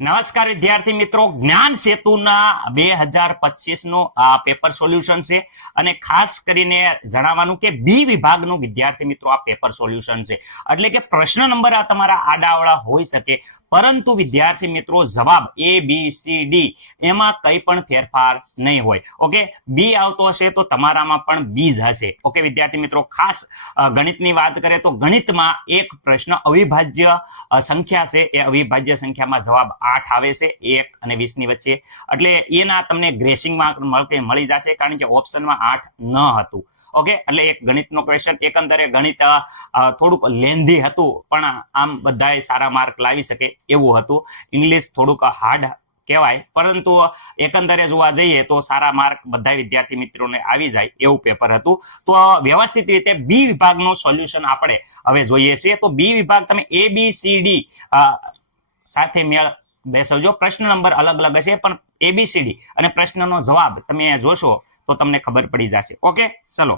નમસ્કાર વિદ્યાર્થી મિત્રો, જ્ઞાન સેતુના બે હજાર પચીસનું આ પેપર સોલ્યુશન છે અને ખાસ કરીને જણાવવાનું કે બી વિભાગનું વિદ્યાર્થી મિત્રો આ પેપર સોલ્યુશન છે. એટલે કે પ્રશ્ન નંબર આ તમારા આડાવડા હોઈ શકે. પરંતુ વિદ્યાર્થી મિત્રો જવાબ એ બી સી ડી એમાં કંઈ પણ ફેરફાર નહીં હોય. ઓકે બી આવતો હશે તો તમારામાં પણ બી જ હશે. ઓકે વિદ્યાર્થી મિત્રો, ખાસ ગણિતની વાત કરીએ તો ગણિતમાં એક પ્રશ્ન અવિભાજ્ય સંખ્યા છે. એ અવિભાજ્ય સંખ્યામાં જવાબ આઠ આવે છે, એક અને વીસની વચ્ચે. એટલે એના તમને ગ્રેસિંગમાં મળતે મળી જશે, કારણ કે ઓપ્શનમાં આઠ ન હતું. ઓકે એટલે એક ગણિતનો ક્વેશ્ચન એકંદરે ગણિત થોડુંક લેન્ધી હતું, પણ આમ બધાએ સારા માર્ક લાવી શકે એવું હતું. ઇંગ્લિશ થોડુંક હાર્ડ કહેવાય, પરંતુ એકંદરે જોવા જઈએ તો સારા માર્ક બધા વિદ્યાર્થી મિત્રોને આવી જાય એવું પેપર હતું. તો વ્યવસ્થિત રીતે બી વિભાગનું સોલ્યુશન આપણે હવે જોઈએ છીએ. તો બી વિભાગ તમે એ બી સી ડી સાથે મેળ બેસવજો. પ્રશ્ન નંબર અલગ અલગ હશે, પણ એબીસીડી અને પ્રશ્નનો જવાબ તમે જોશો તો તમને ખબર પડી જશે. ઓકે ચલો.